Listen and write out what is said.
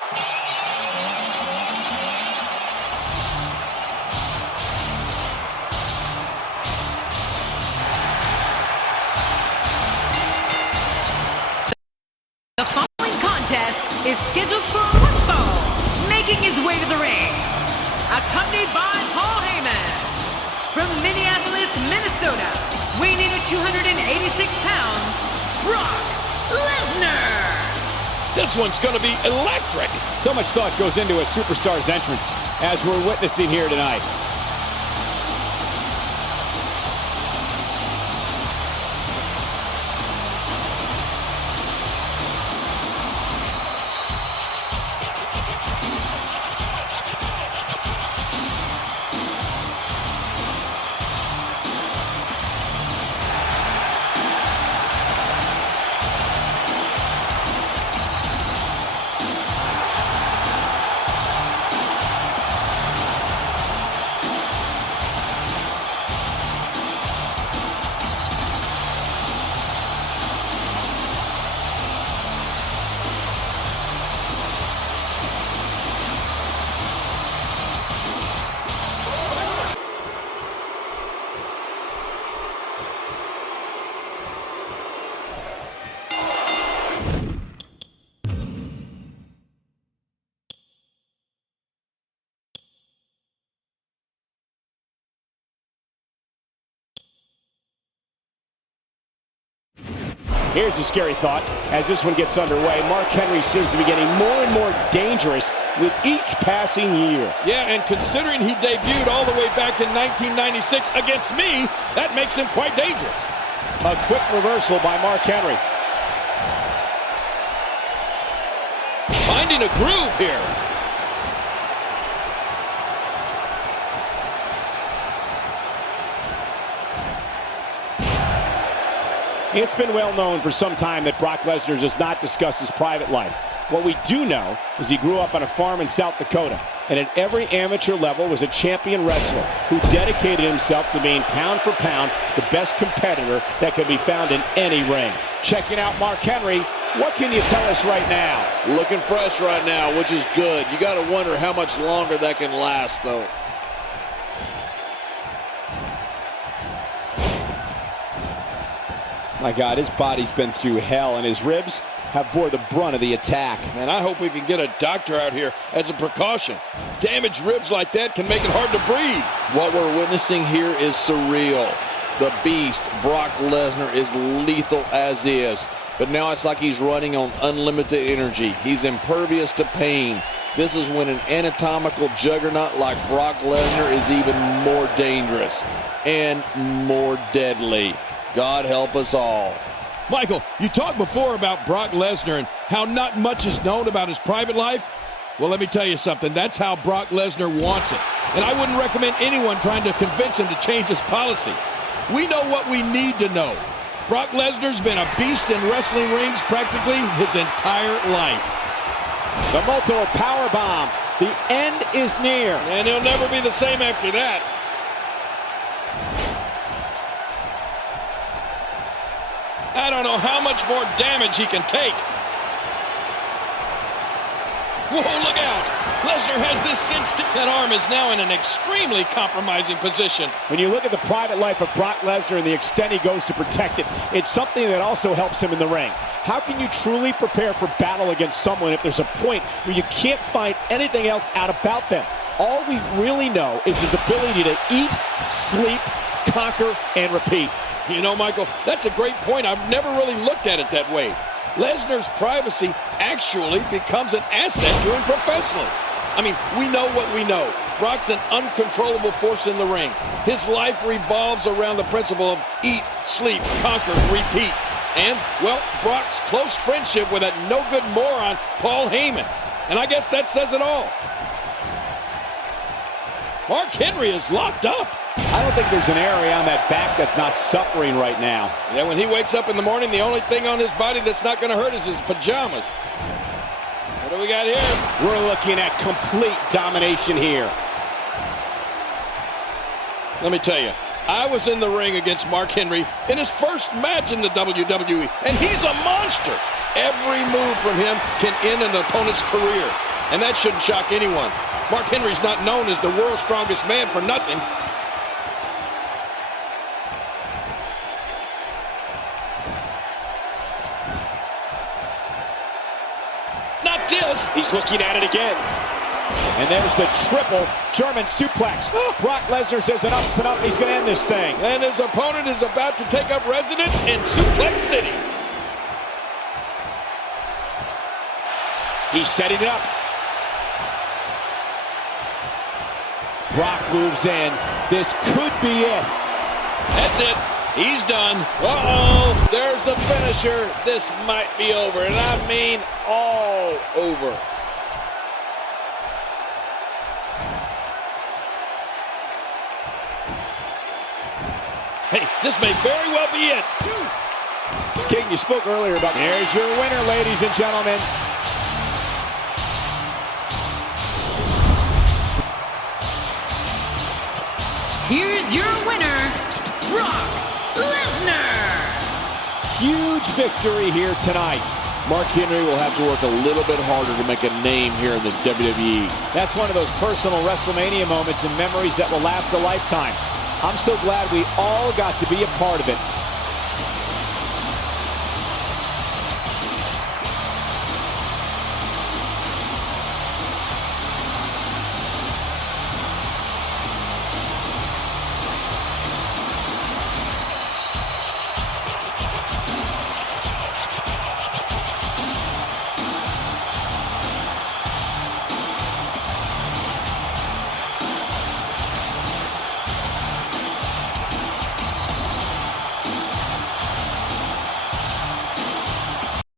The following contest is scheduled for one fall, making his way to the ring, accompanied by Paul Heyman. From Minneapolis, Minnesota, weighing in at 286 pounds, Brock Lesnar. This one's going to be electric. So much thought goes into a superstar's entrance, as we're witnessing here tonight. Here's a scary thought as this one gets underway. Mark Henry seems to be getting more and more dangerous with each passing year. Yeah, and considering he debuted all the way back in 1996 against me, that makes him quite dangerous. A quick reversal by Mark Henry. Finding a groove here. It's been well known for some time that Brock Lesnar does not discuss his private life. What we do know is he grew up on a farm in South Dakota, and at every amateur level was a champion wrestler who dedicated himself to being pound for pound the best competitor that can be found in any ring. Checking out Mark Henry, what can you tell us right now? Looking fresh right now, which is good. You got to wonder how much longer that can last, though. My God, his body's been through hell, and his ribs have bore the brunt of the attack. Man, I hope we can get a doctor out here as a precaution. Damaged ribs like that can make it hard to breathe. What we're witnessing here is surreal. The beast, Brock Lesnar, is lethal as is. But now it's like he's running on unlimited energy. He's impervious to pain. This is when an anatomical juggernaut like Brock Lesnar is even more dangerous and more deadly. God help us all. Michael, you talked before about Brock Lesnar and how not much is known about his private life. Well, let me tell you something. That's how Brock Lesnar wants it. And I wouldn't recommend anyone trying to convince him to change his policy. We know what we need to know. Brock Lesnar's been a beast in wrestling rings practically his entire life. The multiple powerbomb. The end is near. And he'll never be the same after that. I don't know how much more damage he can take. Whoa, look out. Lesnar has this cinched. That arm is now in an extremely compromising position. When you look at the private life of Brock Lesnar and the extent he goes to protect it, it's something that also helps him in the ring. How can you truly prepare for battle against someone if there's a point where you can't find anything else out about them? All we really know is his ability to eat, sleep, conquer, and repeat. You know, Michael, that's a great point. I've never really looked at it that way. Lesnar's privacy actually becomes an asset to him professionally. I mean, we know what we know. Brock's an uncontrollable force in the ring. His life revolves around the principle of eat, sleep, conquer, repeat. And, well, Brock's close friendship with that no-good moron, Paul Heyman. And I guess that says it all. Mark Henry is locked up. I don't think there's an area on that back that's not suffering right now. Yeah, when he wakes up in the morning, the only thing on his body that's not going to hurt is his pajamas. What do we got here? We're looking at complete domination here. Let me tell you, I was in the ring against Mark Henry in his first match in the WWE, and he's a monster. Every move from him can end an opponent's career. and that shouldn't shock anyone. Mark Henry's not known as the world's strongest man for nothing. Not this. He's looking at it again. And there's the triple German suplex. Brock Lesnar says enough's enough. He's going to end this thing. And his opponent is about to take up residence in Suplex City. He's setting it up. Brock moves in. This could be it. That's it. He's done. Uh-oh. There's the finisher. This might be over. And I mean all over. Hey, this may very well be it. King, you spoke earlier about... There's your winner, ladies and gentlemen. Here's your winner, Brock Lesnar. Huge victory here tonight. Mark Henry will have to work a little bit harder to make a name here in the WWE. That's one of those personal WrestleMania moments and memories that will last a lifetime. I'm so glad we all got to be a part of it.